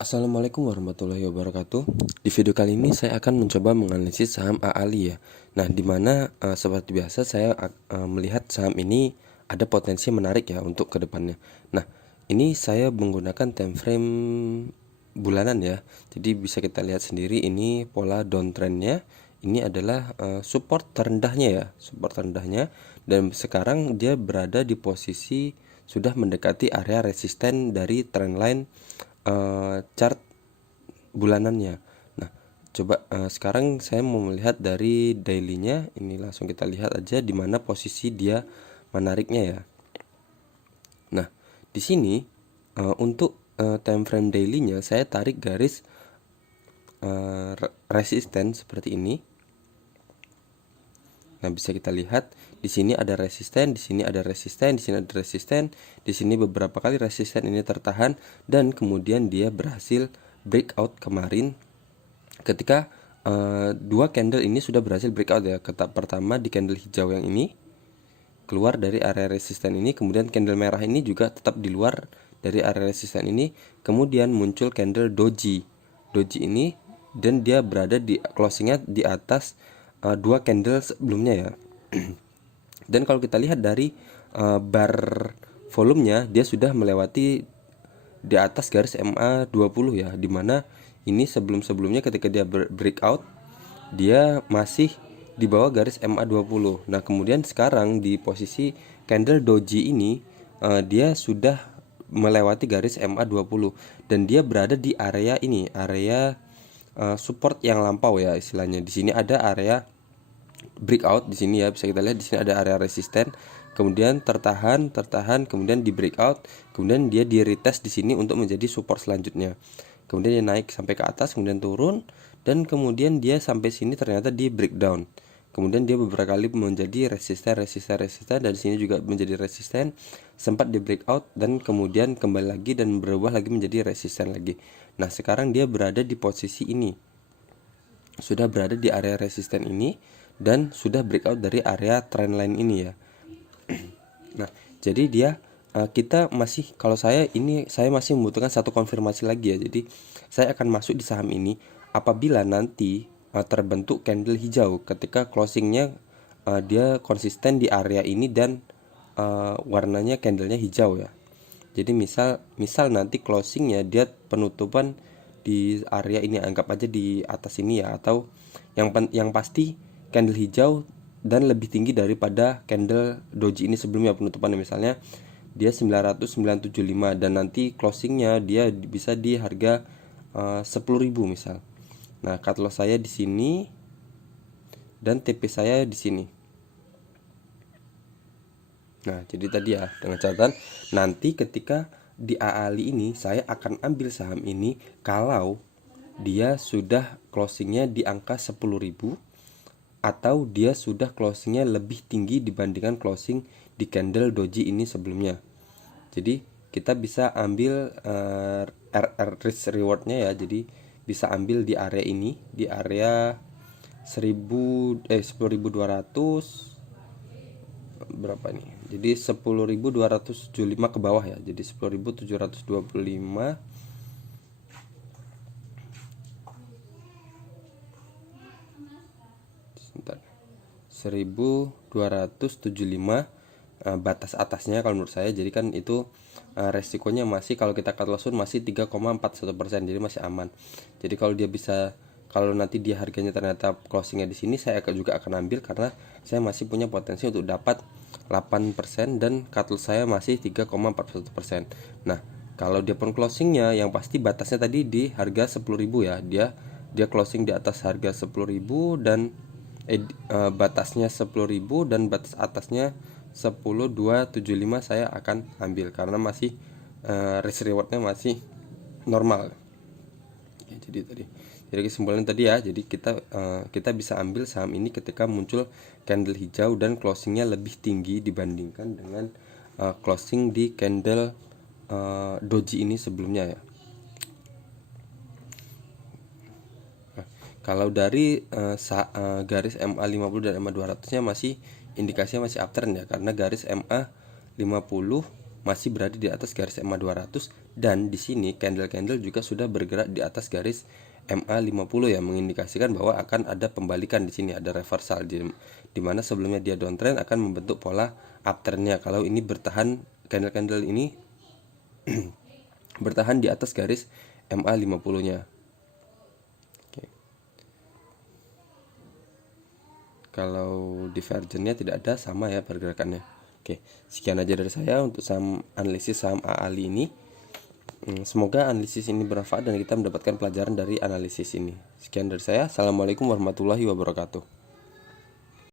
Assalamualaikum warahmatullahi wabarakatuh. Di video kali ini saya akan mencoba menganalisis saham AALI ya. Nah, dimana seperti biasa saya melihat saham ini ada potensi menarik ya untuk kedepannya. Nah, ini saya menggunakan time frame bulanan ya. Jadi bisa kita lihat sendiri ini pola downtrendnya. Ini adalah support terendahnya ya, support terendahnya. Dan sekarang dia berada di posisi sudah mendekati area resisten dari trendline chart bulanannya. Nah, coba sekarang saya mau melihat dari dailynya. Ini langsung kita lihat aja di mana posisi dia menariknya ya. Nah, di sini untuk time frame dailynya saya tarik garis resisten seperti ini. Nah, bisa kita lihat di sini ada resisten, di sini ada resisten, di sini ada resisten, di sini beberapa kali resisten ini tertahan dan kemudian dia berhasil breakout kemarin ketika dua candle ini sudah berhasil breakout ya. Pertama di candle hijau yang ini keluar dari area resisten ini, kemudian candle merah ini juga tetap di luar dari area resisten ini, kemudian muncul candle doji ini dan dia berada di closingnya di atas dua candle sebelumnya ya. Dan kalau kita lihat dari bar volumenya dia sudah melewati di atas garis MA 20 ya, dimana ini sebelumnya ketika dia breakout dia masih di bawah garis MA 20. Nah, kemudian sekarang di posisi candle doji ini dia sudah melewati garis MA 20 dan dia berada di area ini, area support yang lampau ya istilahnya. Di sini ada area breakout di sini ya, bisa kita lihat di sini ada area resisten, kemudian tertahan, kemudian di breakout, kemudian dia di retest di sini untuk menjadi support selanjutnya. Kemudian dia naik sampai ke atas, kemudian turun dan kemudian dia sampai sini ternyata di breakdown. Kemudian dia beberapa kali menjadi resisten dan di sini juga menjadi resisten, sempat di breakout dan kemudian kembali lagi dan berubah lagi menjadi resisten lagi. Nah, sekarang dia berada di posisi ini. Sudah berada di area resisten ini dan sudah breakout dari area trendline ini ya. Nah, jadi dia kita masih, kalau saya masih membutuhkan satu konfirmasi lagi ya. Jadi saya akan masuk di saham ini apabila nanti terbentuk candle hijau ketika closingnya dia konsisten di area ini dan warnanya candlenya hijau ya. Jadi misal nanti closingnya dia penutupan di area ini, anggap aja di atas ini ya, atau yang pasti candle hijau dan lebih tinggi daripada candle doji ini sebelumnya penutupannya, misalnya dia 900,975 dan nanti closingnya dia bisa di harga 10.000 misal. Nah, cut loss saya di sini dan TP saya di sini. Nah, jadi tadi ya, dengan catatan nanti ketika di AALI ini saya akan ambil saham ini kalau dia sudah closingnya di angka 10.000 atau dia sudah closingnya lebih tinggi dibandingkan closing di candle doji ini sebelumnya. Jadi kita bisa ambil risk rewardnya ya. Jadi bisa ambil di area ini, di area 10.200 berapa nih? Jadi 10.275 ke bawah ya. Jadi 10.725. Sebentar. 1.275 batas atasnya kalau menurut saya. Jadi kan itu resikonya masih, kalau kita cut loss masih 3,41%, jadi masih aman. Jadi kalau nanti dia harganya ternyata closingnya di sini, saya juga akan ambil karena saya masih punya potensi untuk dapat 8% dan cut loss saya masih 3,41%. Nah, kalau dia pun closingnya yang pasti batasnya tadi di harga 10.000 ya. Dia closing di atas harga 10.000 dan batasnya 10.000 dan batas atasnya 10.275 saya akan ambil karena masih risk rewardnya masih normal ya. Jadi kesimpulan tadi ya, jadi kita bisa ambil saham ini ketika muncul candle hijau dan closingnya lebih tinggi dibandingkan dengan closing di candle doji ini sebelumnya ya. Kalau dari garis MA 50 dan MA 200 nya masih indikasinya masih uptrend ya, karena garis MA 50 masih berada di atas garis MA 200, dan di sini candle juga sudah bergerak di atas garis MA 50 ya, mengindikasikan bahwa akan ada pembalikan di sini, ada reversal di mana sebelumnya dia downtrend akan membentuk pola uptrendnya kalau ini bertahan, candle ini bertahan di atas garis MA 50-nya. Oke. Kalau divergennya tidak ada, sama ya pergerakannya. Oke, sekian aja dari saya untuk analisis saham AALI ini. Semoga analisis ini bermanfaat dan kita mendapatkan pelajaran dari analisis ini. Sekian dari saya. Assalamualaikum warahmatullahi wabarakatuh.